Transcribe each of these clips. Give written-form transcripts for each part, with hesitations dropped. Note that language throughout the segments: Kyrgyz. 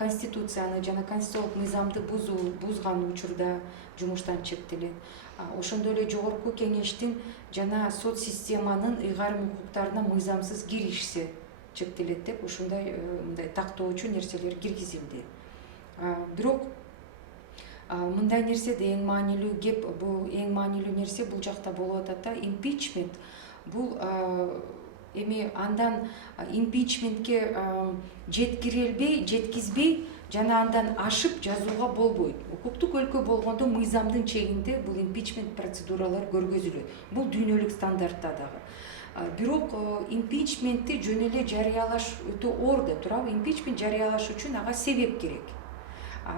конституцияны жана конституциялык мыйзамды бузган учурда жумуштан чектелет. Ошондой эле жогорку кеңештин жана сот системанын ыйгарым укуктарына мыйзамсыз киришсе чектелет деп ушундай мындай тактоочу нерселер киргизилди. Бирок мындай нерседе эң маанилүү кеп, бул эң маанилүү нерсе бул жакта болуп атат да, импичмент. Бул эми андан импичментке жеткизбей жана андан ашып жазууга болбойт. Укуктук өлкө болгондо мыйзамдын чегинде бул импичмент процедуралар көргөзүлөт. Бул дүйнөлүк стандартта дагы. Бирок импичментти жөн эле жарыялаш өтө оор да турабы. Импичмент жарыялаш үчүн ага себеп керек.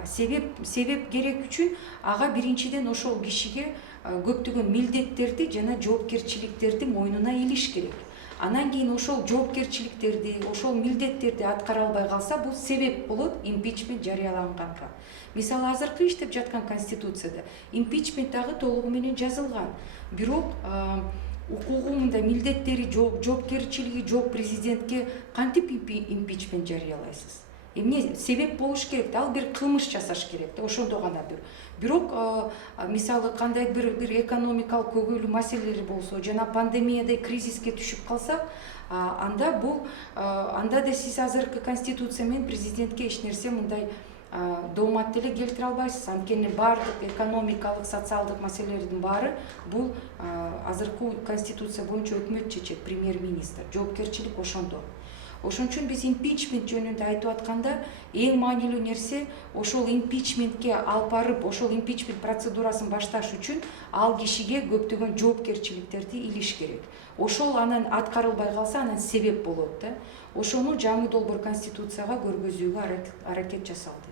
Себеп керек үчүн ага биринчиден ошол кишиге көптөгөн милдеттерди жана жоопкерчиликтерди мойнуна илиш керек. Анан кийин ошол жоопкерчиликтерди, ошол милдеттерди аткара албай калса, бул себеп болот импичмент жарыяланганга. Мисалы, азыркы иштеп жаткан конституцияда импичмент дагы толугу менен жазылган. Бирок укугу мындай милдеттери жок, жоопкерчилиги жок президентке кантип импичмент жарыялайсыз? Эмне себеп болуш керек да, ал бир кылмыш жасаш керек да, ошондо гана бирок мисалы кандай бир экономикалык көйгөйлүү маселелер болсо жана пандемиядай кризиске түшүп калсак, анда да сиз азыркы конституция менен президентке эч нерсе мындай доомат деле келтире албайсыз. Анткени баардык экономикалык, социалдык маселелердин баары бул азыркы конституция боюнча өкмөт чечет, премьер-министр. Жоопкерчилик ошондо. Ошон үчүн биз импичмент жөнүндө айтып атканда эң маанилүү нерсе ошол импичментке алып барып, ошол импичмент процедурасын башташ үчүн ал кишиге көптөгөн жоопкерчиликтерди илиш керек. Ошол анан аткарылбай калса, анан себеп болот да. Ошону жаңы долбоор конституцияга көргөзүүгө аракет жасалды.